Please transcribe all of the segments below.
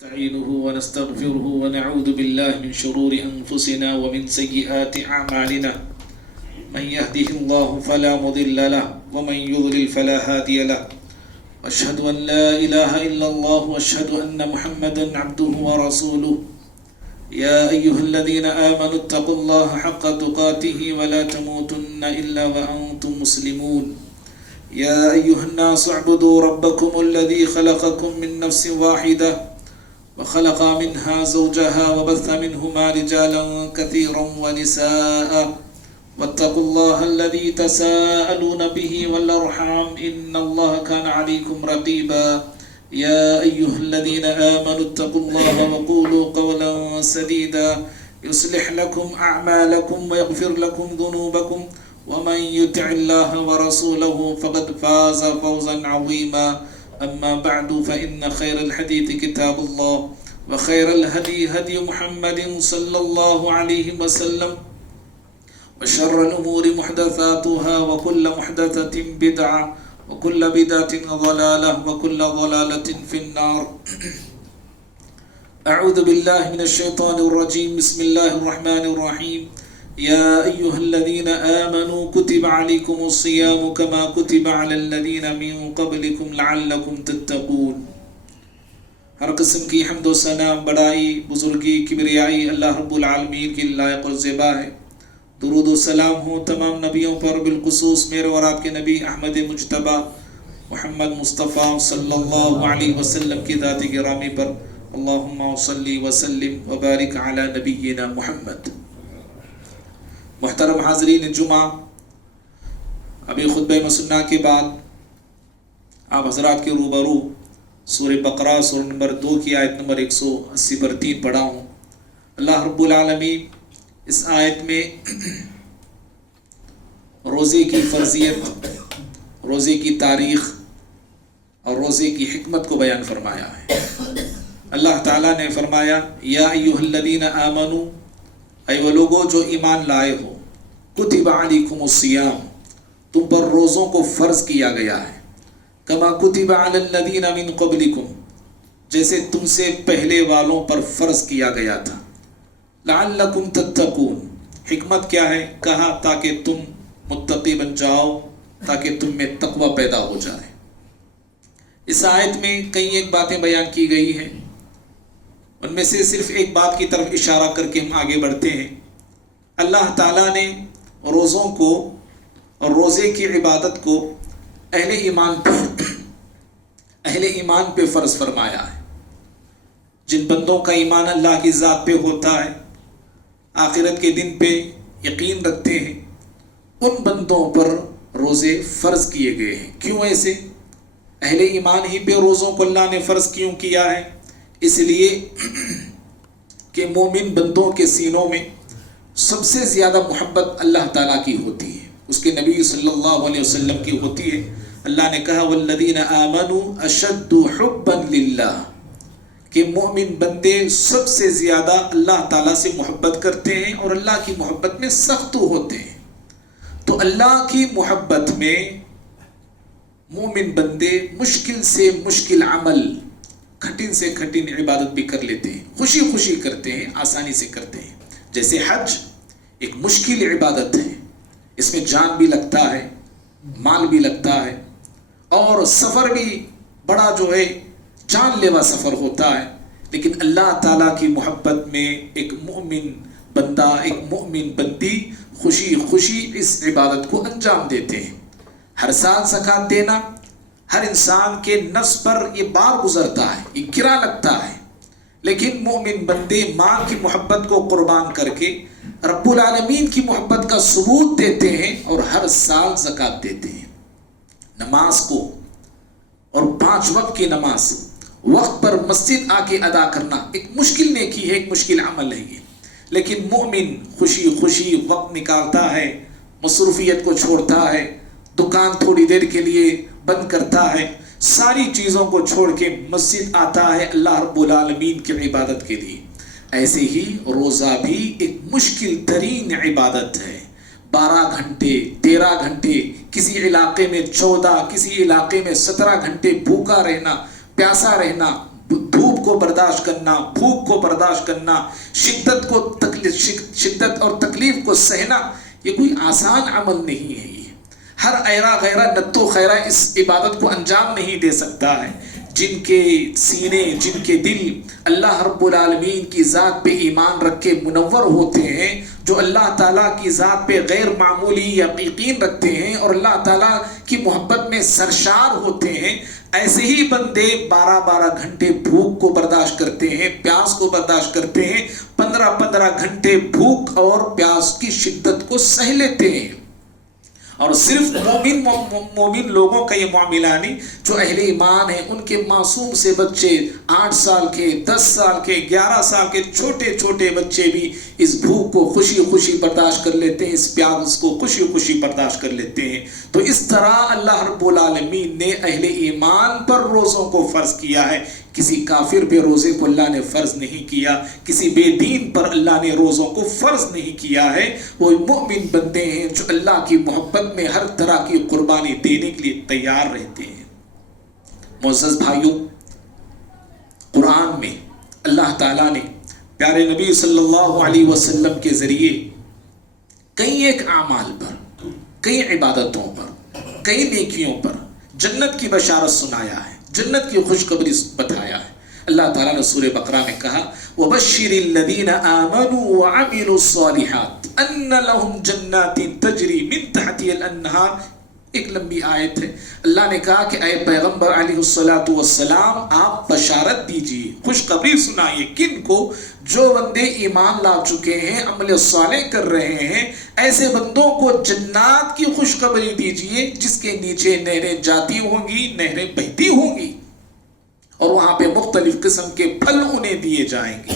نستعينه ونستغفره ونعوذ بالله من شرور أنفسنا ومن سيئات أعمالنا من يهده الله فلا مضل له ومن يضلل فلا هادي له وأشهد أن لا إله إلا الله وأشهد أن محمدا عبده ورسوله يا أيها الذين آمنوا اتقوا الله حق تقاته ولا تموتن إلا وأنتم مسلمون يا أيها الناس اعبدوا ربكم الذي خلقكم من نفس واحدة وخلق منها زوجها وبث منهما رجالا كثيرا ونساء واتقوا الله الذي تساءلون به والأرحام إن الله كان عليكم رقيبا يا أيها الذين آمنوا اتقوا الله وقولوا قولا سديدا يصلح لكم أعمالكم ويغفر لكم ذنوبكم ومن يطع الله ورسوله فقد فاز فوزا عظيما أما بعد فإن خير الحديث كتاب الله وخير الهدي هدي محمد صلى الله عليه وسلم وشر الأمور محدثاتها وكل محدثة بدعة وكل بدعة ضلالة وكل ضلالة في النار. أعوذ بالله من الشيطان الرجيم. بسم الله الرحمن الرحيم. يا أيها الذين آمنوا كتب عليكم الصيام كما كتب على الذين من قبلكم لعلكم تتقون. ہر قسم کی حمد و ثنا، بڑائی، بزرگی، کبریائی اللہ رب العالمین کی لائق اور زیبا ہے. درود و سلام ہو تمام نبیوں پر، بالخصوص میرے اور آپ کے نبی احمد مجتبی محمد مصطفیٰ صلی اللہ علیہ وسلم کی ذات گرامی پر. اللہم صلی وسلم وبارک علی نبینا محمد. محترم حاضرین جمعہ، ابھی خطبہ مسنہ کے بعد آپ حضرات کے روبرو سورہ بقرہ سورہ نمبر 2 کی آیت نمبر 180 پر 3 پڑھا ہوں. اللہ رب العالمین اس آیت میں روزے کی فرضیت، روزے کی تاریخ اور روزے کی حکمت کو بیان فرمایا ہے. اللہ تعالیٰ نے فرمایا یا ایھا الذین آمنوا، اے وہ لوگوں جو ایمان لائے ہو، کتب علیکم الصیام، تم پر روزوں کو فرض کیا گیا ہے. کما کتب علی الذین من قبلکم، جیسے تم سے پہلے والوں پر فرض کیا گیا تھا. لعلکم تتقون، حکمت کیا ہے؟ کہا تاکہ تم متقی بن جاؤ، تاکہ تم میں تقوی پیدا ہو جائے. اس آیت میں کئی ایک باتیں بیان کی گئی ہیں، ان میں سے صرف ایک بات کی طرف اشارہ کر کے ہم آگے بڑھتے ہیں. اللہ تعالیٰ نے روزوں کو اور روزے کی عبادت کو اہل ایمان پہ فرض فرمایا ہے. جن بندوں کا ایمان اللہ کی ذات پہ ہوتا ہے، آخرت کے دن پہ یقین رکھتے ہیں، ان بندوں پر روزے فرض کیے گئے ہیں. کیوں ایسے؟ اہل ایمان ہی پہ روزوں کو اللہ نے فرض کیوں کیا ہے؟ اس لیے کہ مومن بندوں کے سینوں میں سب سے زیادہ محبت اللہ تعالیٰ کی ہوتی ہے، اس کے نبی صلی اللہ علیہ وسلم کی ہوتی ہے. اللہ نے کہا والذین آمنوا اشد حبا للہ، کہ مومن بندے سب سے زیادہ اللہ تعالیٰ سے محبت کرتے ہیں اور اللہ کی محبت میں سخت ہوتے ہیں. تو اللہ کی محبت میں مومن بندے مشکل سے مشکل عمل، کٹھن سے کٹھن عبادت بھی کر لیتے ہیں، خوشی خوشی کرتے ہیں، آسانی سے کرتے ہیں. جیسے حج ایک مشکل عبادت ہے، اس میں جان بھی لگتا ہے، مال بھی لگتا ہے، اور سفر بھی بڑا جو ہے جان لیوا سفر ہوتا ہے. لیکن اللہ تعالیٰ کی محبت میں ایک مومن بندہ، ایک مومن بندی خوشی خوشی اس عبادت کو انجام دیتے ہیں. ہر سال زکوٰۃ دینا ہر انسان کے نفس پر یہ بار گزرتا ہے، یہ گرا لگتا ہے. لیکن مومن بندے ماں کی محبت کو قربان کر کے رب العالمین کی محبت کا ثبوت دیتے ہیں اور ہر سال زکوٰۃ دیتے ہیں. نماز کو اور 5 وقت کی نماز وقت پر مسجد آ کے ادا کرنا ایک مشکل نیکی ہے، ایک مشکل عمل ہے یہ. لیکن مومن خوشی خوشی وقت نکالتا ہے، مصروفیت کو چھوڑتا ہے، دکان تھوڑی دیر کے لیے بند کرتا ہے، ساری چیزوں کو چھوڑ کے مسجد آتا ہے اللہ رب العالمین کی عبادت کے لیے. ایسے ہی روزہ بھی ایک مشکل ترین عبادت ہے. 12 گھنٹے 13 گھنٹے، کسی علاقے میں 14، کسی علاقے میں 17 گھنٹے بھوکا رہنا، پیاسا رہنا، دھوپ کو برداشت کرنا، بھوک کو برداشت کرنا، شدت اور تکلیف کو سہنا، یہ کوئی آسان عمل نہیں ہے۔ ہر ایرا غیرہ نتو خیرہ اس عبادت کو انجام نہیں دے سکتا ہے۔ جن کے سینے، جن کے دل اللہ رب العالمین کی ذات پہ ایمان رکھ کے منور ہوتے ہیں، جو اللہ تعالیٰ کی ذات پہ غیر معمولی یقین رکھتے ہیں اور اللہ تعالیٰ کی محبت میں سرشار ہوتے ہیں، ایسے ہی بندے 12 گھنٹے بھوک کو برداشت کرتے ہیں، پیاس کو برداشت کرتے ہیں، 15 گھنٹے بھوک اور پیاس کی شدت کو سہ لیتے ہیں۔ اور صرف مومن لوگوں کا یہ معاملہ نہیں، جو اہل ایمان ہیں ان کے معصوم سے بچے 8 سال کے، 10 سال کے، 11 سال کے چھوٹے چھوٹے بچے بھی اس بھوک کو خوشی برداشت کر لیتے ہیں، اس پیاس کو خوشی برداشت کر لیتے ہیں۔ تو اس طرح اللہ رب العالمین نے اہل ایمان پر روزوں کو فرض کیا ہے، کسی کافر پہ روزے کو اللہ نے فرض نہیں کیا، کسی بے دین پر اللہ نے روزوں کو فرض نہیں کیا ہے۔ وہ مومن بندے ہیں جو اللہ کی محبت میں ہر طرح کی قربانی دینے کے لیے تیار رہتے ہیں۔ معزز بھائیوں، قرآن میں اللہ تعالیٰ نے پیارے نبی صلی اللہ علیہ وسلم کے ذریعے کئی ایک اعمال پر، کئی عبادتوں پر، کئی نیکیوں پر جنت کی بشارت سنایا ہے، جنت کی خوشخبری بتایا ہے۔ اللہ تعالیٰ نے سورہ بقرہ میں کہا وَبَشِّرِ الَّذِينَ آمَنُوا وَعَمِلُوا الصَّالِحَاتِ أَنَّ لَهُمْ جَنَّاتٍ تَجْرِي مِن تَحْتِهَا الْأَنْهَارُ۔ ایک لمبی آیت ہے۔ اللہ نے کہا کہ اے پیغمبر علیہ السلام، آپ بشارت دیجئے، خوشخبری سنائیے کن کو؟ جو بندے ایمان لا چکے ہیں، عمل صالح کر رہے ہیں، ایسے بندوں کو جنات کی خوشخبری دیجئے جس کے نیچے نہریں جاتی ہوں گی، نہریں بہتی ہوں گی، اور وہاں پہ مختلف قسم کے پھل انہیں دیے جائیں گے۔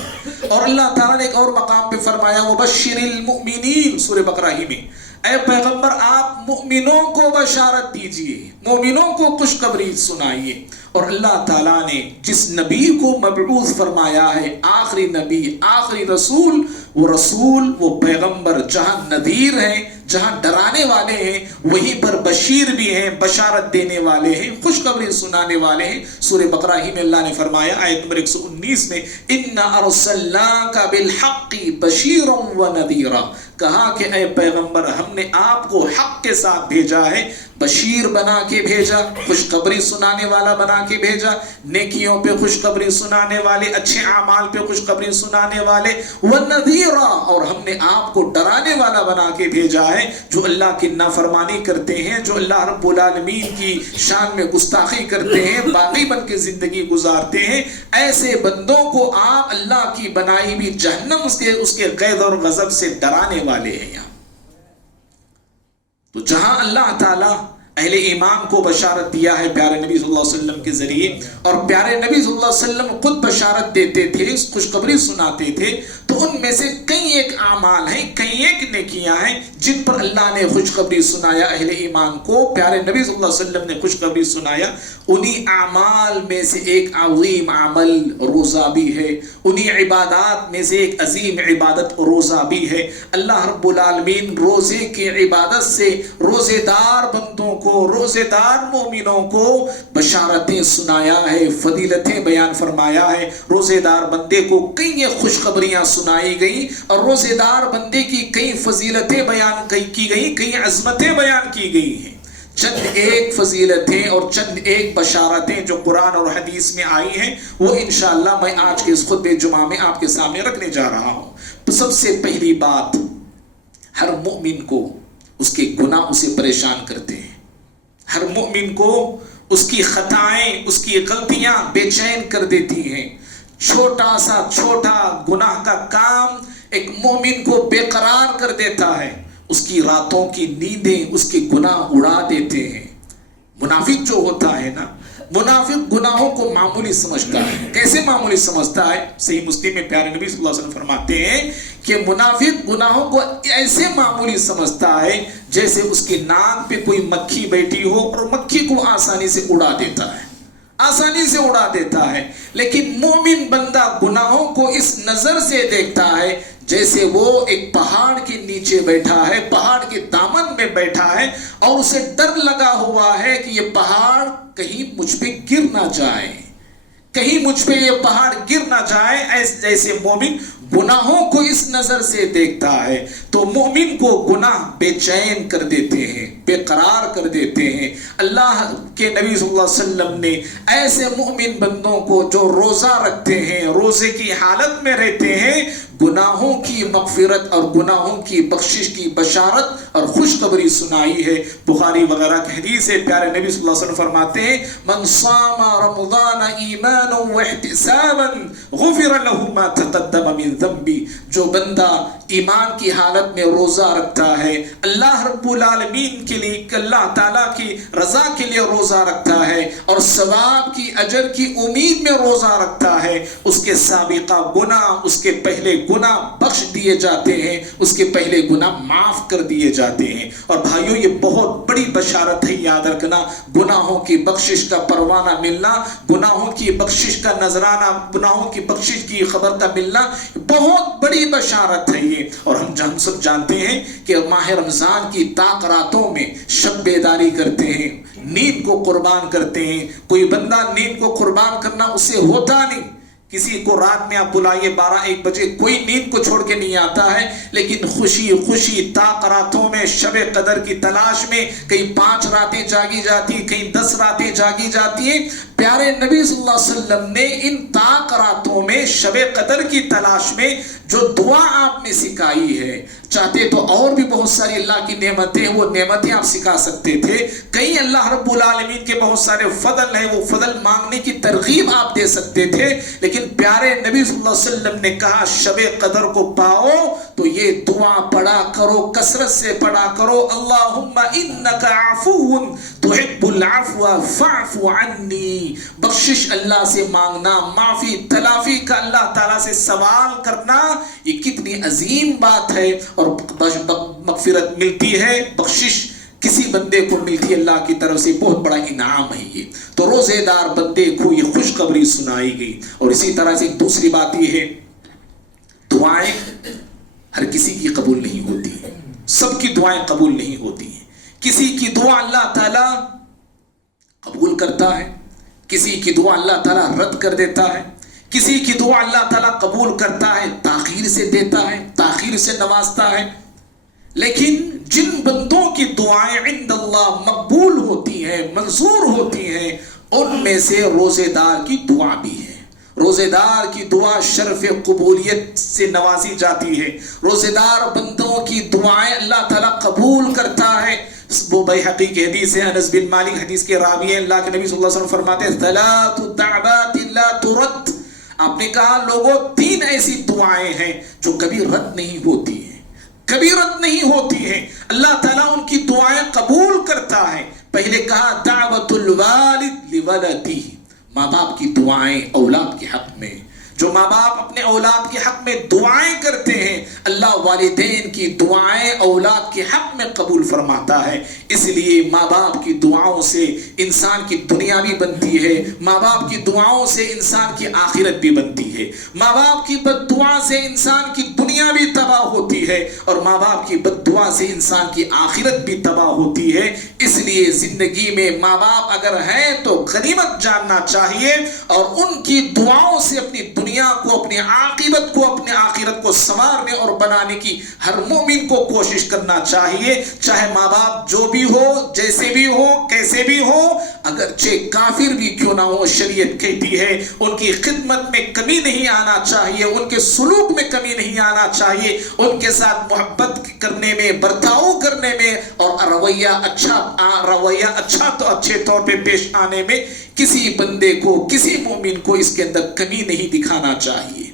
اور اللہ تعالیٰ نے ایک اور مقام پہ فرمایا وَبَشِّرِ الْمُؤْمِنِينَ، سورہ بقرہ ہی میں، اے پیغمبر آپ مومنوں کو بشارت دیجئے، مومنوں کو خوشخبری سنائیے۔ اور اللہ تعالیٰ نے جس نبی کو مبعوث فرمایا ہے، آخری نبی، آخری رسول، وہ پیغمبر جہاں نذیر ہیں، جہاں ڈرانے والے ہیں، وہیں پر بشیر بھی ہیں، بشارت دینے والے ہیں، خوشخبری سنانے والے ہیں۔ سورہ بقرہ ہی میں اللہ نے فرمایا آیت نمبر 119 میں اِنَّا أَرْسَلْنَاكَ بِالْحَقِّ بَشِيرًا وَنَذِيرًا، کہا کہ اے پیغمبر ہم نے آپ کو حق کے ساتھ بھیجا ہے، بشیر بنا کے بھیجا، خوشخبری سنانے والا بنا کے بھیجا، نیکیوں پہ خوشخبری سنانے والے، اچھے اعمال پہ خوشخبری سنانے والے، وَنَذِيرًا، اور ہم نے آپ کو ڈرانے والا بنا کے بھیجا ہے۔ جو اللہ کی نافرمانی کرتے ہیں، جو اللہ رب العالمین کی شان میں گستاخی کرتے ہیں، باغی بن کے زندگی گزارتے ہیں، ایسے بندوں کو آپ اللہ کی بنائی بھی جہنم اس کے غیظ اور غضب سے ڈرانے والے ہیں۔ یہاں تو جہاں اللہ تعالیٰ اہل ایمان کو بشارت دیا ہے پیارے نبی صلی اللہ علیہ وسلم کے ذریعے، اور پیارے نبی صلی اللہ علیہ وسلم خود بشارت دیتے تھے، خوشخبری سناتے تھے، تو ان میں سے کئی ایک اعمال ہیں، کئی ایک نیکیاں ہیں جن پر اللہ نے خوشخبری سنایا اہل ایمان کو، پیارے نبی صلی اللہ علیہ وسلم نے خوشخبری سنایا۔ انہی اعمال میں سے ایک عظیم عمل روزہ بھی ہے، انہی عبادات میں سے ایک عظیم عبادت روزہ بھی ہے۔ اللہ رب العالمین روزے کی عبادت سے روزے دار بندوں کو، روزے دار مومنوں کو بشارتیں سنایا ہے، فضیلتیں بیان فرمایا ہے۔ روزے دار بندے کو کئی خوشخبریاں سنائی گئی، اور روزے دار بندے کی کئی فضیلتیں بیان کی گئی، کئی عظمتیں بیان کی گئی ہیں۔ چند ایک فضیلتیں اور چند ایک بشارتیں جو قرآن اور حدیث میں آئی ہیں، وہ انشاءاللہ میں آج کے اس خطبہ جمعہ میں آپ کے سامنے رکھنے جا رہا ہوں۔ تو سب سے پہلی بات، ہر مومن کو اس کے گناہ اسے پریشان کرتے ہیں، ہر مومن کو اس کی خطائیں، اس کی غلطیاں بے چین کر دیتی ہیں۔ چھوٹا سا چھوٹا گناہ کا کام ایک مومن کو بے قرار کر دیتا ہے، اس کی راتوں کی نیندیں اس کے گناہ اڑا دیتے ہیں۔ منافق جو ہوتا ہے نا، منافق گناہوں کو معمولی سمجھتا ہے۔ کیسے معمولی سمجھتا ہے؟ صحیح مسلم میں پیارے نبی صلی اللہ علیہ وسلم فرماتے ہیں کہ منافق گناہوں کو ایسے معمولی سمجھتا ہے جیسے اس کی ناک پہ کوئی مکھی بیٹھی ہو اور مکھی کو آسانی سے اڑا دیتا ہے، آسانی سے اڑا دیتا ہے۔ لیکن مومن بندہ گناہوں کو اس نظر سے دیکھتا ہے جیسے وہ ایک پہاڑ کے نیچے بیٹھا ہے، پہاڑ کے دامن میں بیٹھا ہے، اور اسے ڈر لگا ہوا ہے کہ یہ پہاڑ کہیں مجھ پہ گر نہ جائے، کہیں مجھ پہ یہ پہاڑ گر نہ جائے. جیسے مومن گناہوں کو اس نظر سے دیکھتا ہے تو مومن کو گناہ بے چین کر دیتے ہیں, بے قرار کر دیتے ہیں. اللہ کے نبی صلی اللہ علیہ وسلم نے ایسے مومن بندوں کو جو روزہ رکھتے ہیں, روزے کی حالت میں رہتے ہیں, گناہوں کی مغفرت اور گناہوں کی بخشش کی بشارت اور خوشخبری سنائی ہے. بخاری وغیرہ کی حدیث ہے, پیارے نبی صلی اللہ علیہ وسلم فرماتے ہیں من صام رمضان ایمانا واحتسابا غفر له ما تقدم من ذنبی. جو بندہ ایمان کی حالت میں روزہ رکھتا ہے, اللہ رب العالمین کے لیے, اللہ تعالیٰ کی رضا کے لیے روزہ رکھتا ہے اور ثواب کی اجر کی امید میں روزہ رکھتا ہے, اس کے سابقہ گناہ, اس کے پہلے گناہ بخش دیے جاتے ہیں, اس کے پہلے گناہ معاف کر دیے جاتے ہیں. اور بھائیوں یہ بہت بڑی بشارت ہے, یاد رکھنا, گناہوں کی بخشش کا پروانہ ملنا, گناہوں کی بخشش کا نذرانہ, گناہوں کی بخشش کی خبر کا ملنا بہت بڑی بشارت ہے یہ. اور ہم سب جانتے ہیں کہ ماہ رمضان کی طاق راتوں میں شب بیداری کرتے ہیں, نیند کو قربان کرتے ہیں. کوئی بندہ نیند کو قربان کرنا اسے ہوتا نہیں. کسی کو رات میں آپ بلائیے 12-1 بجے, کوئی نیند کو چھوڑ کے نہیں آتا ہے, لیکن خوشی خوشی طاق راتوں میں شب قدر کی تلاش میں کہیں 5 راتیں جاگی جاتی, کہیں 10 راتیں جاگی جاتی ہیں. پیارے نبی صلی اللہ علیہ وسلم نے ان طاق راتوں میں شب قدر کی تلاش میں جو دعا آپ نے سکھائی ہے, چاہتے تو اور بھی بہت ساری اللہ کی نعمتیں, وہ نعمتیں آپ سکھا سکتے تھے. کہیں اللہ رب العالمین کے بہت سارے فضل ہیں, وہ فضل مانگنے کی ترغیب آپ دے سکتے تھے, لیکن پیارے نبی صلی اللہ علیہ وسلم نے کہا شب قدر کو پاؤ تو یہ دعا پڑھا کرو, کثرت سے پڑھا کرو, اللہم انک عفو تحب العفو فاعف عنی. بخشش اللہ سے مانگنا, معافی تلافی کا اللہ تعالیٰ سے سوال کرنا, یہ کتنی عظیم بات ہے. اور مغفرت ملتی ہے, بخشش کسی بندے کو ملتی ہے اللہ کی طرف سے, بہت بڑا انعام ہے یہ. تو روزے دار بندے کو یہ خوشخبری سنائی گئی. اور اسی طرح سے دوسری بات یہ ہے, دعائیں ہر کسی کی قبول نہیں ہوتی ہیں, سب کی دعائیں قبول نہیں ہوتی ہیں. کسی کی دعا اللہ تعالیٰ قبول کرتا ہے, کسی کی دعا اللہ تعالیٰ رد کر دیتا ہے, کسی کی دعا اللہ تعالیٰ قبول کرتا ہے, تاخیر سے دیتا ہے, تاخیر سے نوازتا ہے. لیکن جن بندوں کی دعائیں عند اللہ مقبول ہوتی ہیں, منظور ہوتی ہیں, ان میں سے روزے دار کی دعا بھی ہے. روزے دار کی دعا شرف قبولیت سے نوازی جاتی ہے. روزے دار بندوں کی دعائیں اللہ تعالیٰ قبول کرتا ہے. وہ بیہقی کی حدیث ہے, انس بن مالک حدیث کے راوی ہیں, اللہ کے نبی صلی اللہ علیہ وسلم فرماتے ہیں ثلاث دعوات لا ترد. آپ نے کہا لوگوں 3 ایسی دعائیں ہیں جو کبھی رد نہیں ہوتی ہیں, کبھی رد نہیں ہوتی ہیں, اللہ تعالیٰ ان کی دعائیں قبول کرتا ہے. پہلے کہا دعوت الوالد لولدہ, ماں باپ کی دعائیں اولاد کے حق میں. جو ماں باپ اپنے اولاد کے حق میں دعائیں کرتے ہیں, اللہ والدین کی دعائیں اولاد کے حق میں قبول فرماتا ہے. اس لیے ماں باپ کی دعاؤں سے انسان کی دنیا بھی بنتی ہے, ماں باپ کی دعاؤں سے انسان کی آخرت بھی بنتی ہے. ماں باپ کی بد دعا سے انسان کی دنیا بھی تباہ ہوتی ہے, اور ماں باپ کی بد دعا سے انسان کی آخرت بھی تباہ ہوتی ہے. اس لیے زندگی میں ماں باپ اگر ہیں تو غنیمت جاننا چاہیے, اور ان کی دعاؤں سے اپنی دنیا کو, اپنی عاقبت کو, اپنے آخرت کو سنوارنے اور بنانے کی ہر مومن کو کوشش کرنا چاہیے. چاہے ماں باپ جو بھی ہو, جیسے بھی ہو, کیسے بھی ہو, اگرچہ کافر بھی کیوں نہ ہو, شریعت کہتی ہے ان کی خدمت میں کمی نہیں آنا چاہیے, ان کے سلوک میں کمی نہیں آنا چاہیے, ان کے ساتھ محبت کرنے میں, برتاؤ کرنے میں, اور رویہ اچھا تو اچھے طور پہ پیش آنے میں کسی بندے کو, کسی مومن کو اس کے اندر کمی نہیں دکھانا چاہیے.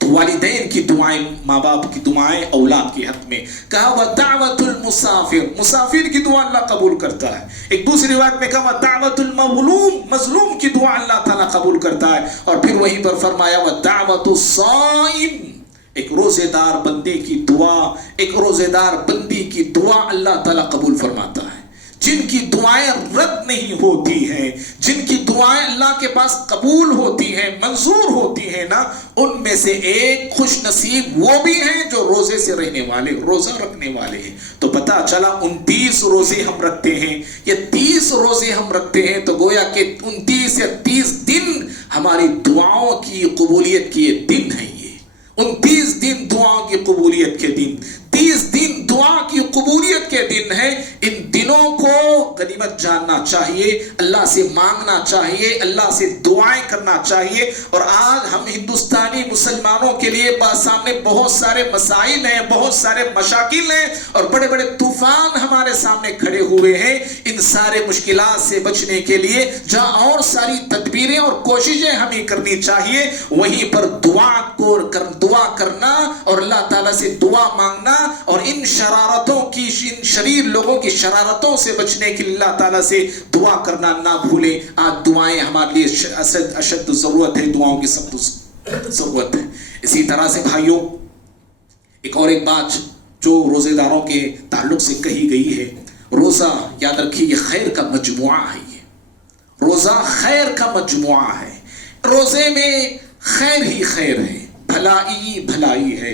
تو والدین کی دعائیں, ماں باپ کی دعائیں اولاد کے حق میں. کہا وَدَعْوَةُ الْمُسَافِرِ, مسافر کی دعا اللہ قبول کرتا ہے. ایک دوسری روایت میں کہا وَدَعْوَةُ الْمَظْلُومِ, مظلوم کی دعا اللہ تعالیٰ قبول کرتا ہے. اور پھر وہیں پر فرمایا وَدَعْوَةُ الصَّائِمِ, ایک روزے دار بندے کی دعا, ایک روزے دار بندی کی دعا اللہ تعالیٰ قبول فرماتا ہے. جن کی دعائیں رد نہیں ہوتی ہیں، جن کی دعائیں اللہ کے پاس قبول ہوتی ہیں، منظور ہوتی ہیں نا، ان میں سے ایک خوش نصیب وہ بھی ہیں جو روزے سے رہنے والے، روزہ رکھنے والے ہیں۔ تو پتہ چلا 29 روزے ہم رکھتے ہیں یا 30 روزے ہم رکھتے ہیں، تو گویا کہ 29 یا 30 دن ہماری دعاؤں کی قبولیت کے دن ہیں۔ یہ 29 دن دعاؤں کی قبولیت کے دن، 30 دن دعا کی قبولیت کے دن ہے۔ ان دنوں کو غنیمت جاننا چاہیے، اللہ سے مانگنا چاہیے، اللہ سے دعائیں کرنا چاہیے۔ اور آج ہم ہندوستانی مسلمانوں کے لیے سامنے بہت سارے مسائل ہیں، بہت سارے مشاکل ہیں، اور بڑے بڑے طوفان ہمارے سامنے کھڑے ہوئے ہیں۔ ان سارے مشکلات سے بچنے کے لیے جہاں اور ساری تدبیریں اور کوششیں ہمیں کرنی چاہیے، وہیں پر دعا کرنا اور اللہ تعالیٰ سے دعا مانگنا، اور ان شرارتوں کی، ان شریر لوگوں کی شرارتوں سے بچنے کے لیے اللہ تعالیٰ سے دعا کرنا نہ بھولیں۔ آج دعائیں ہمارے لیے اشد ضرورت ہے، دعاؤں کی سخت ضرورت ہے۔ اسی طرح سے بھائیوں، ایک بات جو روزے داروں کے تعلق سے کہی گئی ہے، روزہ یاد رکھیے یہ خیر کا مجموعہ ہے۔ یہ روزہ خیر کا مجموعہ ہے، روزے میں خیر ہی خیر ہے، بھلائی بھلائی ہے۔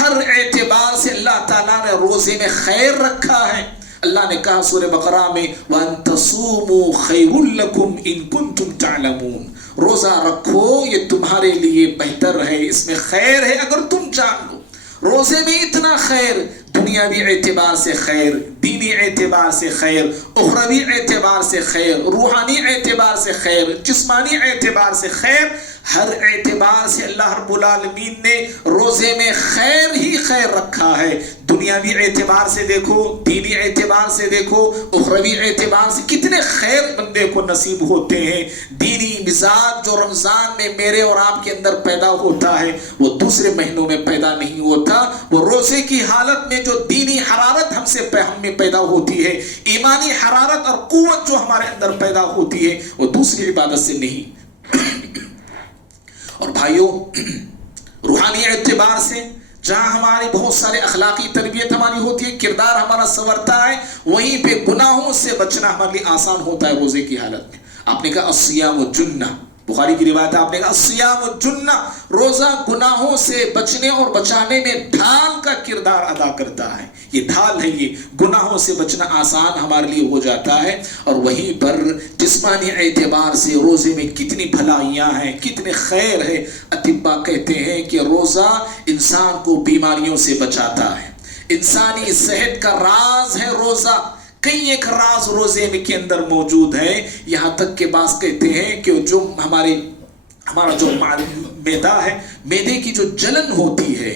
ہر اعتبار سے اللہ تعالیٰ نے روزے میں خیر رکھا ہے۔ اللہ نے کہا سورہ بقرہ میں وَأَن تَصُومُوا خَيْرٌ لَكُمْ إِن كُنتُمْ تَعْلَمُونَ، روزہ رکھو یہ تمہارے لیے بہتر ہے، اس میں خیر ہے اگر تم جان لو۔ روزے میں اتنا خیر، دنیاوی اعتبار سے خیر، دینی اعتبار سے خیر، اخروی اعتبار سے خیر، روحانی اعتبار سے خیر، جسمانی اعتبار سے خیر، ہر اعتبار سے اللہ رب العالمین نے روزے میں خیر ہی خیر رکھا ہے۔ دنیاوی اعتبار سے دیکھو، دینی اعتبار سے دیکھو، اخروی اعتبار سے کتنے خیر بندے کو نصیب ہوتے ہیں۔ دینی مزاج جو رمضان میں میرے اور آپ کے اندر پیدا ہوتا ہے وہ دوسرے مہینوں میں پیدا نہیں ہوتا۔ وہ روزے کی حالت میں جو دینی حرارت ہم میں پیدا ہوتی ہے، ایمانی حرارت اور قوت جو ہمارے اندر پیدا ہوتی ہے، وہ دوسری عبادت سے نہیں۔ اور بھائیوں، روحانی اعتبار سے جہاں ہماری بہت سارے اخلاقی تربیت ہماری ہوتی ہے، کردار ہمارا سنورتا ہے، وہیں پہ گناہوں سے بچنا ہمارے لیے آسان ہوتا ہے روزے کی حالت میں۔ آپ نے کہا الصیام جنہ، بخاری کی روایت ہے، آپ نے کہا الصیام جنہ، روزہ گناہوں سے بچنے اور بچانے میں ڈھال کا کردار ادا کرتا ہے۔ یہ ڈھال ہے، یہ گناہوں سے بچنا آسان ہمارے لیے ہو جاتا ہے۔ اور وہیں پر جسمانی اعتبار سے روزے میں کتنی بھلائیاں ہیں، کتنے خیر ہے۔ اطباء کہتے ہیں کہ روزہ انسان کو بیماریوں سے بچاتا ہے، انسانی صحت کا راز ہے روزہ۔ کئی ایک راز روزے کے اندر موجود ہے، یہاں تک کہ بعض کہتے ہیں کہ جو ہمارا جو معدہ ہے، معدے کی جو جلن ہوتی ہے،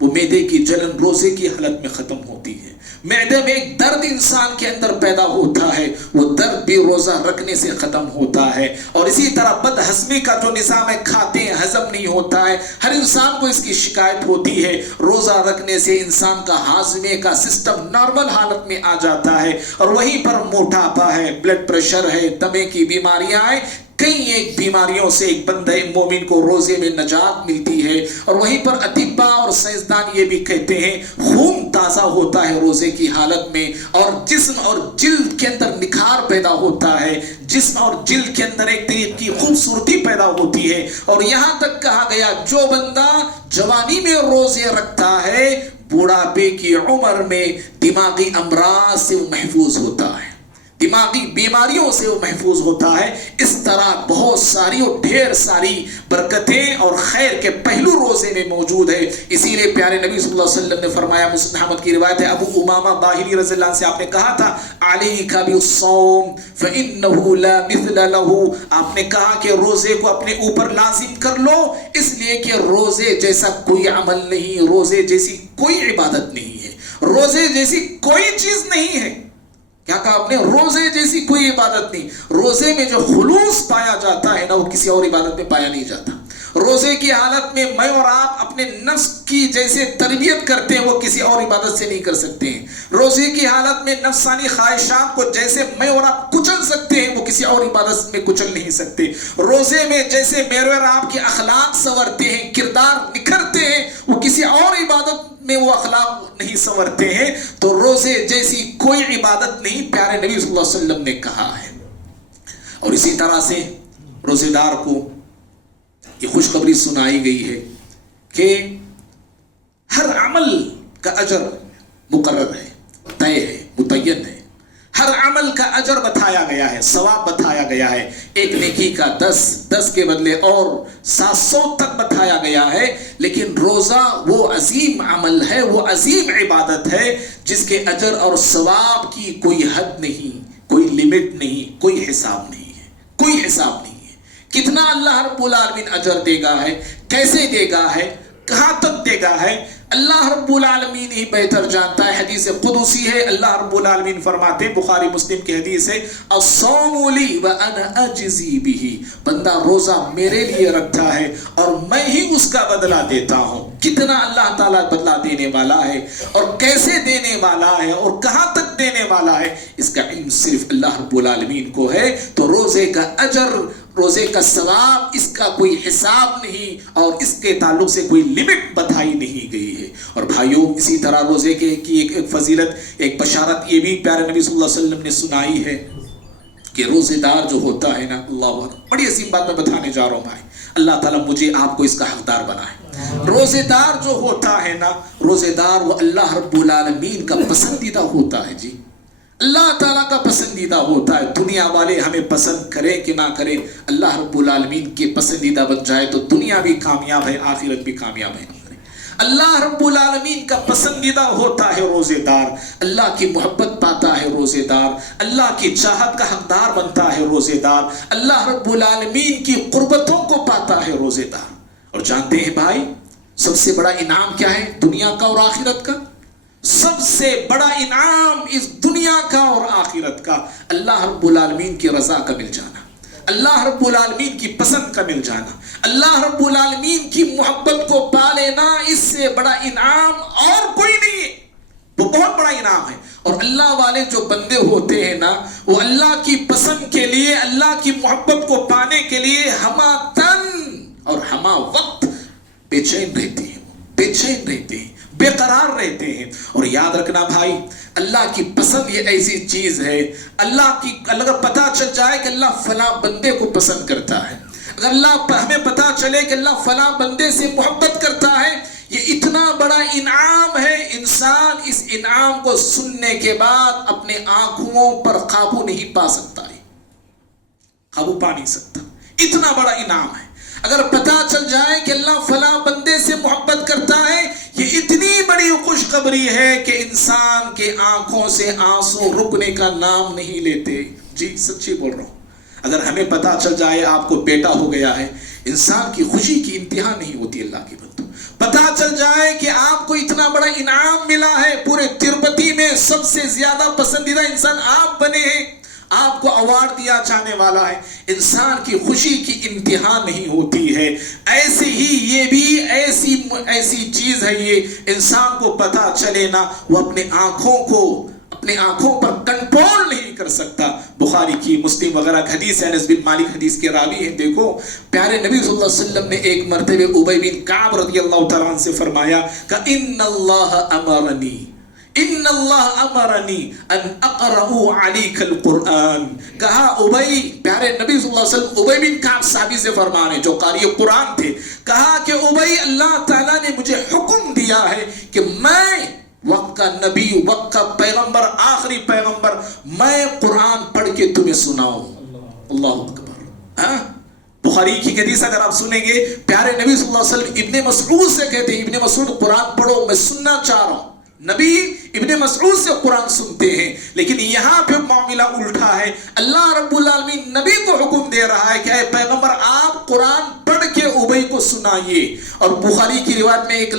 وہ معدے کی جلن روزے کی حالت میں ختم ہوتی ہے۔ معدے میں ایک درد انسان کے اندر پیدا ہوتا ہے، وہ درد بھی روزہ رکھنے سے ختم ہوتا ہے۔ اور اسی طرح بد ہضمی کا جو نظام ہے، کھاتے ہیں ہضم نہیں ہوتا ہے، ہر انسان کو اس کی شکایت ہوتی ہے۔ روزہ رکھنے سے انسان کا ہاضمے کا سسٹم نارمل حالت میں آ جاتا ہے، اور وہیں پر موٹاپا ہے، بلڈ پریشر ہے، دمے کی بیماریاں ہیں، کئی ایک بیماریوں سے ایک بندہ مومن کو روزے میں نجات ملتی ہے۔ اور وہیں پر اطباء اور سائنسدان یہ بھی کہتے ہیں خون تازہ ہوتا ہے روزے کی حالت میں، اور جسم اور جلد کے اندر نکھار پیدا ہوتا ہے، جسم اور جلد کے اندر ایک طریقے کی خوبصورتی پیدا ہوتی ہے۔ اور یہاں تک کہا گیا جو بندہ جوانی میں روزے رکھتا ہے، بوڑھاپے کی عمر میں دماغی امراض سے وہ محفوظ ہوتا ہے، دماغی بیماریوں سے وہ محفوظ ہوتا ہے۔ اس طرح بہت ساری اور ڈھیر ساری برکتیں اور خیر کے پہلو روزے میں موجود ہے۔ اسی لیے پیارے نبی صلی اللہ علیہ وسلم نے فرمایا، مسلم احمد کی روایت ہے، ابو امامہ باہلی رضی اللہ عنہ سے آپ نے کہا تھا علیک بالصوم فإنہ لا مثل لہ، آپ نے کہا کہ روزے کو اپنے اوپر لازم کر لو، اس لیے کہ روزے جیسا کوئی عمل نہیں، روزے جیسی کوئی عبادت نہیں ہے، روزے جیسی کوئی چیز نہیں ہے۔ کیا کہا آپ نے؟ روزے جیسی کوئی عبادت نہیں۔ روزے میں جو خلوص پایا جاتا ہے نا، وہ کسی اور عبادت میں پایا نہیں جاتا۔ روزے کی حالت میں میں اور آپ اپنے نفس کی جیسے تربیت کرتے ہیں وہ کسی اور عبادت سے نہیں کر سکتے ہیں۔ روزے کی حالت میں نفسانی خواہشات کو جیسے میں اور آپ کچل سکتے ہیں وہ کسی اور عبادت میں کچل نہیں سکتے۔ روزے میں جیسے میرے اور آپ کے اخلاق سنورتے ہیں، کردار نکھرتے ہیں، وہ کسی اور عبادت میں وہ اخلاق نہیں سنورتے ہیں تو روزے جیسی کوئی عبادت نہیں، پیارے نبی صلی اللہ علیہ وسلم نے کہا ہے۔ اور اسی طرح سے روزے دار کو یہ خوشخبری سنائی گئی ہے کہ ہر عمل کا اجر مقرر ہے، طے ہے، متعین ہے۔ ہر عمل کا اجر بتایا گیا ہے، ثواب بتایا گیا ہے، ایک نیکی کا 10 کے بدلے اور 700 تک بتایا گیا ہے۔ لیکن روزہ وہ عظیم عمل ہے، وہ عظیم عبادت ہے جس کے اجر اور ثواب کی کوئی حد نہیں، کوئی لمٹ نہیں، کوئی حساب نہیں ہے، کوئی حساب نہیں ہے۔ کتنا اللہ رب العالمین اجر دے گا ہے، کیسے دے گا ہے، کہاں تک دے گا ہے، اللہ رب العالمین ہی بہتر جانتا ہے۔ حدیث قدسی ہے، اللہ رب العالمین فرماتے ہیں، بخاری مسلم کی حدیث ہے، الصوم لی وانا اجزی بہ، بندہ روزہ میرے لیے رکھتا ہے اور میں ہی اس کا بدلہ دیتا ہوں۔ کتنا اللہ تعالیٰ بدلہ دینے والا ہے اور کیسے دینے والا ہے اور کہاں تک دینے والا ہے، اس کا علم صرف اللہ رب العالمین کو ہے۔ تو روزے کا اجر، روزے کا ثواب، اس کا کوئی حساب نہیں اور اس کے تعلق سے کوئی لمٹ بتائی نہیں گئی ہے۔ اور بھائیوں، اسی طرح روزے کی ایک فضیلت، ایک بشارت یہ بھی پیارے نبی صلی اللہ علیہ وسلم نے سنائی ہے کہ روزے دار جو ہوتا ہے نا، اللہ اکبر، بڑی عظیم بات میں بتانے جا رہا ہوں بھائی، اللہ تعالیٰ مجھے آپ کو اس کا حقدار بنائے۔ روزے دار جو ہوتا ہے نا، روزے دار وہ اللہ رب العالمین کا پسندیدہ ہوتا ہے جی، اللہ تعالیٰ کا پسندیدہ ہوتا ہے۔ دنیا والے ہمیں پسند کریں کہ نہ کریں، اللہ رب العالمین کے پسندیدہ بن جائے تو دنیا بھی کامیاب ہے، آخرت بھی کامیاب ہے۔ اللہ رب العالمین کا پسندیدہ ہوتا ہے روزے دار، اللہ کی محبت پاتا ہے روزے دار، اللہ کی چاہت کا حقدار بنتا ہے روزے دار، اللہ رب العالمین کی قربتوں کو پاتا ہے روزے دار۔ اور جانتے ہیں بھائی، سب سے بڑا انعام کیا ہے دنیا کا اور آخرت کا؟ سب سے بڑا انعام اس دنیا کا اور آخرت کا اللہ رب العالمین کی رضا کا مل جانا، اللہ رب العالمین کی پسند کا مل جانا، اللہ رب العالمین کی محبت کو پا لینا، اس سے بڑا انعام اور کوئی نہیں ہے، وہ بہت بڑا انعام ہے۔ اور اللہ والے جو بندے ہوتے ہیں نا، وہ اللہ کی پسند کے لیے، اللہ کی محبت کو پانے کے لیے ہمہ تن اور ہمہ وقت بے چین رہتے ہیں، بے چین رہتے ہیں، بے قرار رہتے ہیں۔ اور یاد رکھنا بھائی، اللہ کی پسند یہ ایسی چیز ہے، اگر پتہ چل جائے کہ اللہ فلاں بندے کو پسند کرتا ہے، اگر ہمیں پتہ چلے کہ اللہ فلاں بندے سے محبت کرتا ہے، یہ اتنا بڑا انعام ہے۔ انسان اس انعام کو سننے کے بعد اپنے آنکھوں پر قابو نہیں پا سکتا ہے، قابو پا نہیں سکتا، اتنا بڑا انعام ہے۔ اگر پتہ چل جائے کہ اللہ فلاں بندے سے محبت کرتا ہے، یہ اتنی بڑی خوشخبری ہے کہ انسان کے آنکھوں سے آنسو رکنے کا نام نہیں لیتے۔ جی سچی بول رہا ہوں، اگر ہمیں پتہ چل جائے آپ کو بیٹا ہو گیا ہے، انسان کی خوشی کی انتہا نہیں ہوتی۔ اللہ کی بندو، پتہ چل جائے کہ آپ کو اتنا بڑا انعام ملا ہے، پورے تربتی میں سب سے زیادہ پسندیدہ انسان آپ بنے ہیں، آپ کو اوارڈ دیا جانے والا ہے، انسان کی خوشی کی انتہا نہیں ہوتی ہے۔ ایسے ہی یہ بھی ایسی چیز ہے، یہ انسان کو پتہ چلے نا، وہ اپنے آنکھوں پر کنٹرول نہیں کر سکتا۔ بخاری کی، مسلم وغیرہ حدیث ہے، انس بن مالک حدیث کے راوی ہیں۔ دیکھو پیارے نبی صلی اللہ علیہ وسلم نے ایک مرتبہ ابی بن کعب رضی اللہ تعالیٰ عنہ سے فرمایا کہ ان اللہ امرنی ان اقرأ علیک القرآن، کہا ابی، پیارے نبی صلی اللہ علیہ وسلم ابی بن کعب صحابی سے فرمانے جو قاری قرآن تھے، کہا کہ ابی، اللہ تعالیٰ نے مجھے حکم دیا ہے کہ میں وقت کا نبی، وقت کا پیغمبر، آخری پیغمبر، میں قرآن پڑھ کے تمہیں سناؤں۔ اللہ اکبر۔ بخاری کی حدیث اگر آپ سنیں گے، پیارے نبی صلی اللہ علیہ وسلم ابن مسعود سے کہتے ہیں، ابن مسعود قرآن پڑھو، میں سننا چاہ رہا ہوں۔ نبی ابن مسعود سے قرآن سنتے ہیں، لیکن یہاں پہ معاملہ الٹا ہے۔ اللہ رب العالمین نبی کو حکم دے رہا ہے کہ اے پیغمبر، آپ قرآن پڑھ کے ابی کو سنائیے۔ اور بخاری کی روایت میں ایک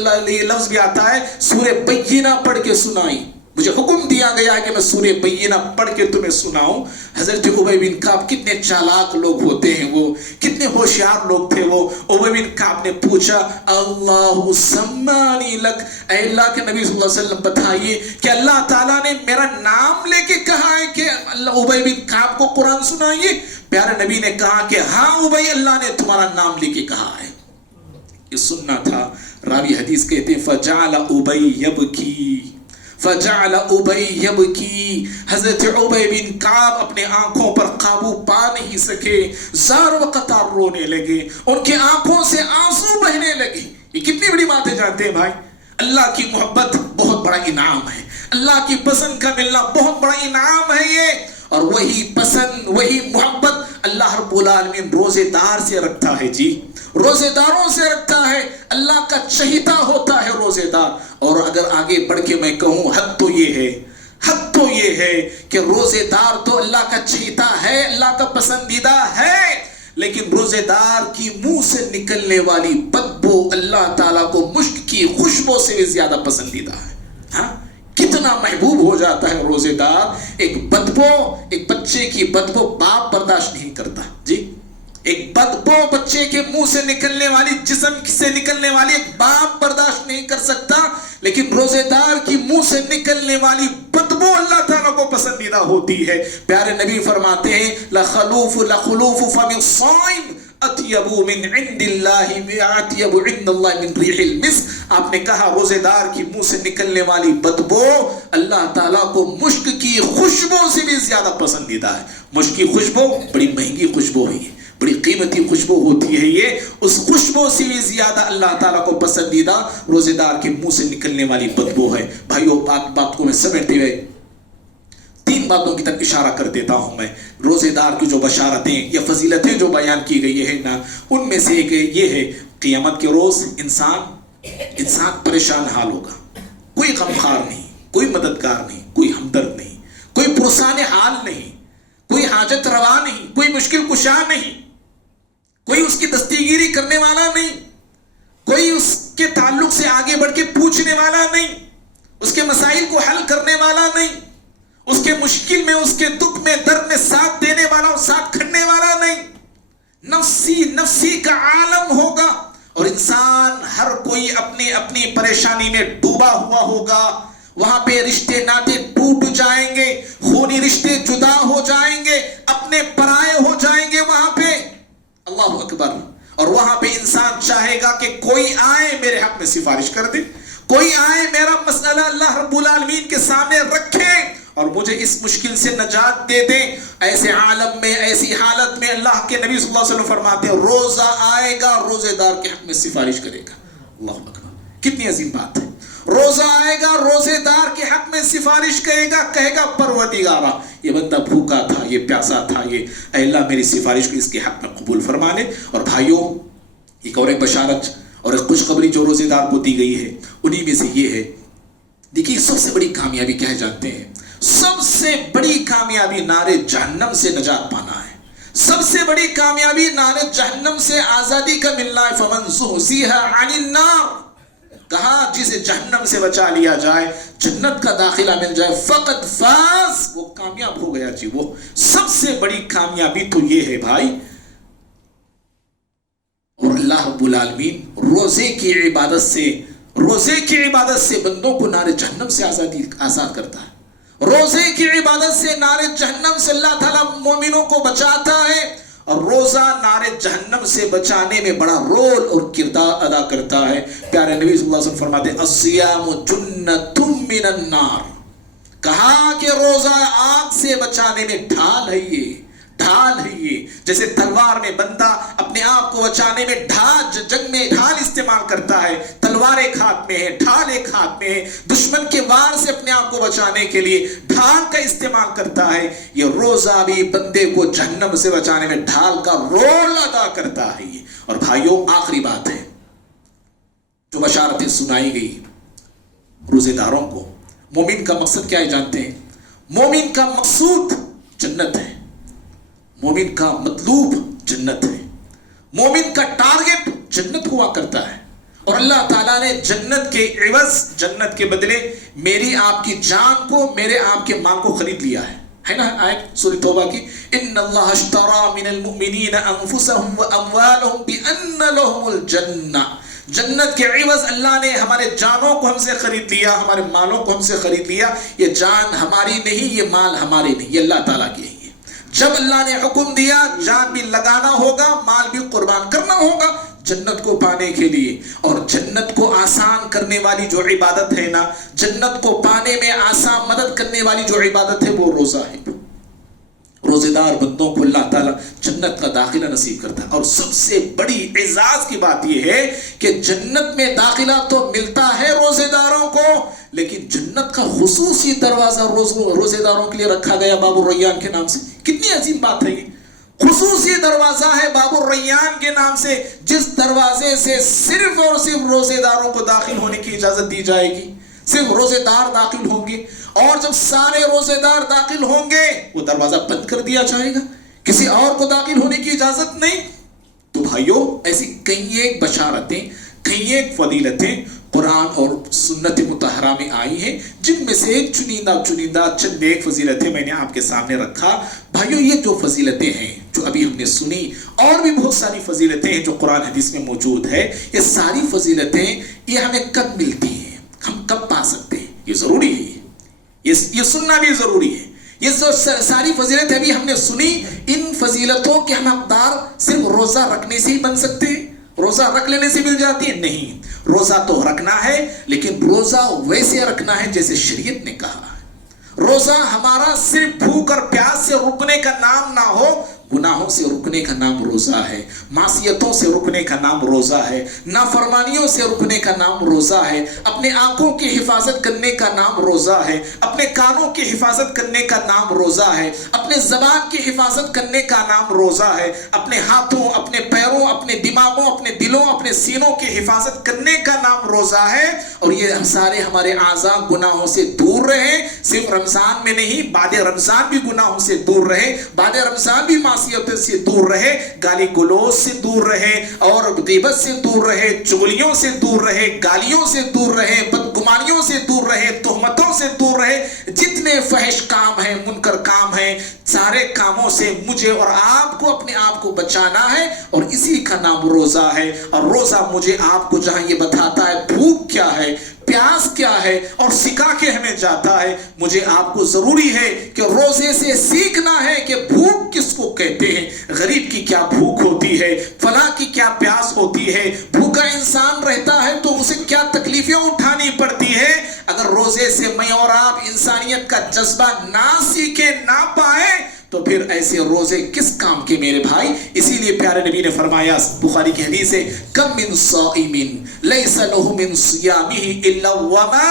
لفظ بھی آتا ہے، سورہ بینہ پڑھ کے سنائی، مجھے حکم دیا گیا ہے کہ میں سورہ بینہ پڑھ کے تمہیں سناؤں۔ حضرت ابی بن کعب کتنے چالاک لوگ ہوتے ہیں، وہ کتنے ہوشیار لوگ تھے۔ وہ ابی بن کعب نے پوچھا، اللہ سمانی لک، اے اللہ کے نبی صلی اللہ علیہ وسلم بتائیے کہ اللہ تعالیٰ نے میرا نام لے کے کہا ہے کہ ابی بن کعب کو قرآن سنائیے؟ پیارے نبی نے کہا کہ ہاں ابی، اللہ نے تمہارا نام لے کے کہا ہے۔ یہ سننا تھا. راوی حدیث کہتے ہیں فجعل ابی یبکی، فجعل ابی یبکی، حضرت ابی بن کعب اپنے آنکھوں پر قابو پا نہیں سکے، زار وقطار رونے لگے، ان کے آنکھوں سے آنسو بہنے لگے. یہ کتنی بڑی بات ہے جانتے ہیں بھائی؟ اللہ کی محبت بہت بڑا انعام ہے، اللہ کی پسند کا ملنا بہت بڑا انعام ہے یہ. اور وہی پسند، وہی محبت اللہ رب العالمین روزے دار سے رکھتا ہے. جی روزے داروں سے رکھتا ہے. اللہ کا چہیتا ہوتا ہے روزے دار. اور اگر آگے بڑھ کے میں کہوں، حد تو یہ ہے، حد تو یہ ہے کہ روزے دار تو اللہ کا چہیتا ہے، اللہ کا پسندیدہ ہے، لیکن روزے دار کی منہ سے نکلنے والی بدبو اللہ تعالیٰ کو مشک کی خوشبو سے بھی زیادہ پسندیدہ ہے. ہاں کتنا محبوب ہو جاتا ہے روزے دار. ایک بدبو، ایک بچے کی بدبو باپ برداشت نہیں کرتا. جی ایک بدبو بچے کے منہ سے نکلنے والی، جسم سے نکلنے والی ایک باپ برداشت نہیں کر سکتا، لیکن روزے دار کی منہ سے نکلنے والی بدبو اللہ تعالیٰ کو پسندیدہ ہوتی ہے. پیارے نبی فرماتے ہیں لخلوف فم الصائم اطیب من عند اللہ، اطیب عند اللہ من ریح المسک. آپ نے کہا روزے دار کی منہ سے نکلنے والی بدبو اللہ تعالیٰ کو مشک کی خوشبو سے بھی زیادہ پسندیدہ ہے. مشک کی خوشبو بڑی مہنگی خوشبو ہے، بڑی قیمتی خوشبو ہوتی ہے. یہ اس خوشبو سے بھی زیادہ اللہ تعالیٰ کو پسندیدہ روزے دار کے منہ سے نکلنے والی بدبو ہے. بھائیو بات کو میں سمیٹتے ہوئے 3 باتوں کی طرف اشارہ کر دیتا ہوں. میں روزے دار کی جو بشارتیں یا فضیلتیں جو بیان کی گئی ہے نا، ان میں سے ایک یہ ہے قیامت کے روز انسان پریشان حال ہوگا. کوئی غمخوار نہیں، کوئی مددگار نہیں، کوئی ہمدرد نہیں، کوئی پرسان حال نہیں، کوئی حاجت روا نہیں، کوئی مشکل کشا نہیں، کوئی اس کی دستگیری کرنے والا نہیں، کوئی اس کے تعلق سے آگے بڑھ کے پوچھنے والا نہیں، اس کے مسائل کو حل کرنے والا نہیں، اس کے مشکل میں، اس کے دکھ میں، درد میں ساتھ دینے والا اور ساتھ کھڑنے والا نہیں. نفسی کا عالم ہوگا اور انسان ہر کوئی اپنی اپنی پریشانی میں ڈوبا ہوا ہوگا. وہاں پہ رشتے ناطے ٹوٹ جائیں گے، خونی رشتے جدا ہو جائیں گے، اپنے پرائے ہو جائیں گے وہاں پہ. اللہ اکبر. اور وہاں پہ انسان چاہے گا کہ کوئی آئے میرے حق میں سفارش کر دے، کوئی آئے میرا مسئلہ اللہ رب العالمین کے سامنے رکھے اور مجھے اس مشکل سے نجات دے دیں. ایسے عالم میں، ایسی حالت میں اللہ کے نبی صلی اللہ علیہ وسلم فرماتے ہیں روزہ آئے گا، روزے دار کے حق میں سفارش کرے گا. اللہ اکبر. کتنی عظیم بات ہے. روزہ آئے گا، روزے دار کے حق میں سفارش کرے گا، کہے گا پروردگارا یہ بندہ بھوکا تھا، یہ پیاسا تھا، یہ اے اللہ میری سفارش کو اس کے حق میں قبول فرما لے. اور بھائیوں ایک اور ایک بشارت اور ایک خوشخبری جو روزے دار کو دی گئی ہے، انہی میں سے یہ ہے. دیکھیے سب سے بڑی کامیابی کیا ہے جانتے ہیں؟ سب سے بڑی کامیابی نار جہنم سے نجات پانا ہے. سب سے بڑی کامیابی نار جہنم سے آزادی کا ملنا ہے. فمن زحزح عن النار، کہا جسے جہنم سے بچا لیا جائے، جنت کا داخلہ مل جائے، فقط فاز، وہ کامیاب ہو گیا. جی وہ سب سے بڑی کامیابی تو یہ ہے بھائی. اور اللہ رب العالمین روزے کی عبادت سے بندوں کو نار جہنم سے آزاد کرتا ہے. روزے کی عبادت سے نار جہنم سے اللہ تعالیٰ مومنوں کو بچاتا ہے. اور روزہ نار جہنم سے بچانے میں بڑا رول اور کردار ادا کرتا ہے. پیارے نبی صلی اللہ علیہ وسلم فرماتے ہیں الصیام جنۃ من النار. کہا کہ روزہ آگ سے بچانے میں ڈھال ہے. یہ جیسے تلوار میں بندہ اپنے آپ کو بچانے میں جنگ میں ڈھال استعمال کرتا ہے، تلوار ایک ہاتھ میں ہے، ڈھال ایک ہاتھ میں ہے، دشمن کے وار سے اپنے آپ کو بچانے کے لیے ڈھال کا استعمال کرتا ہے. یہ روزہ بھی بندے کو جہنم سے بچانے میں ڈھال کا رول ادا کرتا ہے. اور بھائیوں آخری بات ہے جو بشارتیں سنائی گئی روزے داروں کو. مومن کا مقصد کیا ہے جانتے ہیں؟ مومن کا مقصود جنت ہے، مومن کا مطلوب جنت ہے، مومن کا ٹارگٹ جنت ہوا کرتا ہے. اور اللہ تعالیٰ نے جنت کے عوض، جنت کے بدلے میری آپ کی جان کو، میرے آپ کے مال کو خرید لیا ہے نا آیت سورہ توبہ کی ان اللہ اشترى من المؤمنین انفسهم واموالهم بان لهم الجنہ. جنت کے عوض اللہ نے ہمارے جانوں کو ہم سے خرید لیا، ہمارے مالوں کو ہم سے خرید لیا. یہ جان ہماری نہیں، یہ مال ہمارے نہیں، یہ اللہ تعالیٰ کی ہے. جب اللہ نے حکم دیا جان بھی لگانا ہوگا، مال بھی قربان کرنا ہوگا. جنت کو پانے کے لیے. اور جنت کو آسان کرنے والی جو عبادت ہے نا, جنت کو پانے میں آسان مدد کرنے والی جو عبادت ہے وہ روزہ ہے. روزے دار بندوں کو اللہ تعالیٰ جنت کا داخلہ نصیب کرتا ہے. اور سب سے بڑی اعزاز کی بات یہ ہے کہ جنت میں داخلہ تو ملتا ہے روزے داروں کو, لیکن جنت کا خصوصی دروازہ روزے داروں کے لیے رکھا گیا باب الریان کے نام سے. کتنی عظیم بات ہے یہ, خصوصی دروازہ ہے باب الریان کے نام سے, جس دروازے سے صرف اور صرف روزے داروں کو داخل ہونے کی اجازت دی جائے گی. صرف روزے دار داخل ہوں گے, اور جب سارے روزے دار داخل ہوں گے وہ دروازہ بند کر دیا جائے گا, کسی اور کو داخل ہونے کی اجازت نہیں. تو بھائیو, ایسی کئی ایک بشارتیں, کئی ایک فضیلتیں قرآن اور سنت مطہرہ میں آئی ہیں, جن میں سے ایک چنندہ چند ایک فضیلتیں میں نے آپ کے سامنے رکھا. بھائیو, یہ جو فضیلتیں ہیں جو ابھی ہم نے سنی, اور بھی بہت ساری فضیلتیں ہیں جو قرآن حدیث میں موجود ہے, یہ ساری فضیلتیں یہ ہمیں کب ملتی ہیں, ہم کب پا سکتے ہیں, یہ ضروری ہے. یہ سننا بھی ضروری ہے. یہ جو ساری فضیلتیں ابھی ہم نے سنی, ان فضیلتوں کے ہم حقدار صرف روزہ رکھنے سے ہی بن سکتے ہیں, روزہ رکھ لینے سے مل جاتی ہے؟ نہیں, روزہ تو رکھنا ہے, لیکن روزہ ویسے رکھنا ہے جیسے شریعت نے کہا ہے. روزہ ہمارا صرف بھوک اور پیاس سے رکنے کا نام نہ ہو, گناہوں سے رکنے کا نام روزہ ہے, معصیتوں سے رکنے کا نام روزہ ہے, نافرمانیوں سے رکنے کا نام روزہ ہے, اپنے آنکھوں کی حفاظت کرنے کا نام روزہ ہے, اپنے کانوں کی حفاظت کرنے کا نام روزہ ہے, اپنے زبان کی حفاظت کرنے کا نام روزہ ہے, اپنے ہاتھوں, اپنے پیروں, اپنے دماغوں, اپنے دلوں, اپنے سینوں کی حفاظت کرنے کا نام روزہ ہے. اور یہ سارے ہمارے اعضاء گناہوں سے دور رہیں, صرف رمضان میں نہیں, بعد رمضان بھی گناہوں سے دور رہے, بعد رمضان بھی معصیت سے دور رہے, گالی گلوچ سے دور رہے, اور غیبت سے دور رہے, چغلیوں سے دور رہے, گالیوں سے دور رہے, بدگمانیوں سے دور رہے, تہمتوں سے دور رہے. جتنے فحش کام ہیں, منکر کام ہیں, سارے کاموں سے مجھے اور آپ کو اپنے آپ کو بچانا ہے, اور اسی کا نام روزہ ہے. اور روزہ مجھے آپ کو جہاں یہ بتاتا ہے بھوک کیا ہے, پیاس کیا ہے, اور سکھا کے ہمیں جاتا ہے, مجھے آپ کو ضروری ہے کہ روزے سے سیکھنا ہے کہ بھوک کس کو کہتے ہیں, غریب کی کیا بھوک ہوتی ہے, فلاں کی کیا پیاس ہوتی ہے, بھوکا انسان رہتا ہے تو اسے کیا تکلیفیں اٹھانی پڑتی ہے. اگر روزے سے میں اور آپ انسانیت کا جذبہ نہ سیکھیں, نہ پائیں, تو پھر ایسے روزے کس کام کے میرے بھائی. اسی لیے پیارے نبی نے فرمایا, بخاری کی حدیث ہے, کم من صائم لیس له من صیامه الا وما.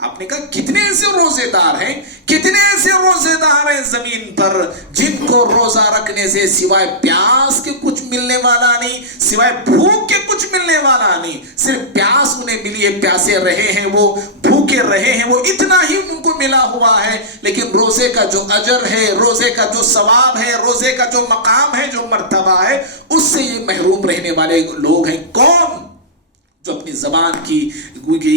آپ نے کہا کتنے ایسے روزے دار ہیں, کتنے ایسے روزے دار ہیں زمین پر جن کو روزہ رکھنے سے سوائے پیاس کے کچھ ملنے والا نہیں, سوائے بھوک کے کچھ ملنے والا نہیں. صرف پیاس انہیں ملی ہے, پیاسے رہے ہیں, وہ بھوکے رہے ہیں, وہ اتنا ہی ان کو ملا ہوا ہے. لیکن روزے کا جو اجر ہے, روزے کا جو ثواب ہے, روزے کا جو مقام ہے, جو مرتبہ ہے, اس سے یہ محروم رہنے والے لوگ ہیں. کون؟ جو اپنی زبان کی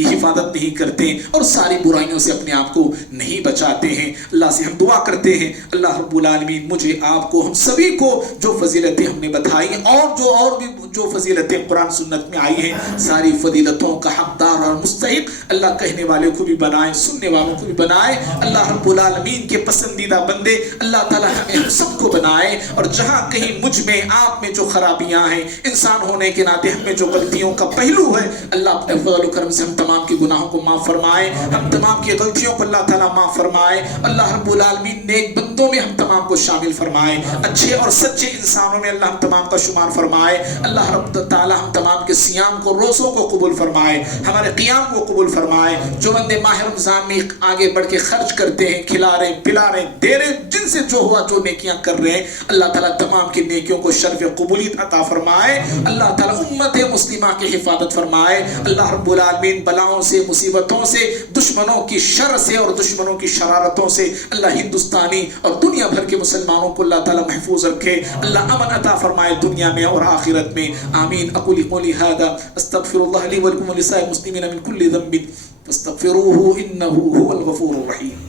حفاظت نہیں کرتے اور ساری برائیوں سے اپنے آپ کو نہیں بچاتے ہیں. اللہ سے ہم دعا کرتے ہیں, اللہ رب العالمین مجھے, آپ کو, ہم سبھی کو جو فضیلتیں ہم نے بتائی ہیں, اور بھی جو فضیلتیں قرآن سنت میں آئی ہیں, ساری فضیلتوں کا حقدار اور مستحق اللہ کہنے والے کو بھی بنائے, سننے والوں کو بھی بنائے. اللہ رب العالمین کے پسندیدہ بندے اللہ تعالی ہمیں ہم سب کو بنائے. اور جہاں کہیں مجھ میں, آپ میں جو خرابیاں ہیں, انسان ہونے کے ناطے ہم میں جو غلطیوں کا پہلو ہے, اللہ اپنے فضل و کرم سے ہم تمام کی گناہوں کو معاف فرمائے, ہم تمام کی غلطیوں کو اللہ تعالیٰ معاف فرمائے. اللہ رب العالمین نیک بندوں میں ہم تمام کو شامل فرمائے, اچھے اور سچے انسانوں میں اللہ ہم تمام کا شمار فرمائے. اللہ رب تعالیٰ ہم تمام کے صیام کو, روزوں کو قبول فرمائے, ہمارے قیام کو قبول فرمائے. جو بندے ماہ رمضان میں آگے بڑھ کے خرچ کرتے ہیں, کھلا رہے ہیں, پلا رہے ہیں, دے رہے ہیں, جن سے جو ہوا جو نیکیاں کر رہے ہیں, اللہ تعالیٰ تمام کی نیکیوں کو شرف قبولیت عطا فرمائے. اللہ تعالیٰ امت مسلمہ کی حفاظت فرمائے. اللہ رب العالمین بلاؤں سے, مصیبتوں سے, دشمنوں کی شر سے اور دشمنوں کی شرارتوں سے اللہ ہندوستانی اور دنیا بھر کے مسلمانوں کو اللہ تعالیٰ محفوظ رکھے. اللہ امن عطا فرمائے دنیا میں اور آخرت میں. آمین. اقول قولی ھذا استغفر اللہ لی ولکم ولسائر المسلمین من کل ذنب فاستغفروه انه هو الغفور الرحیم.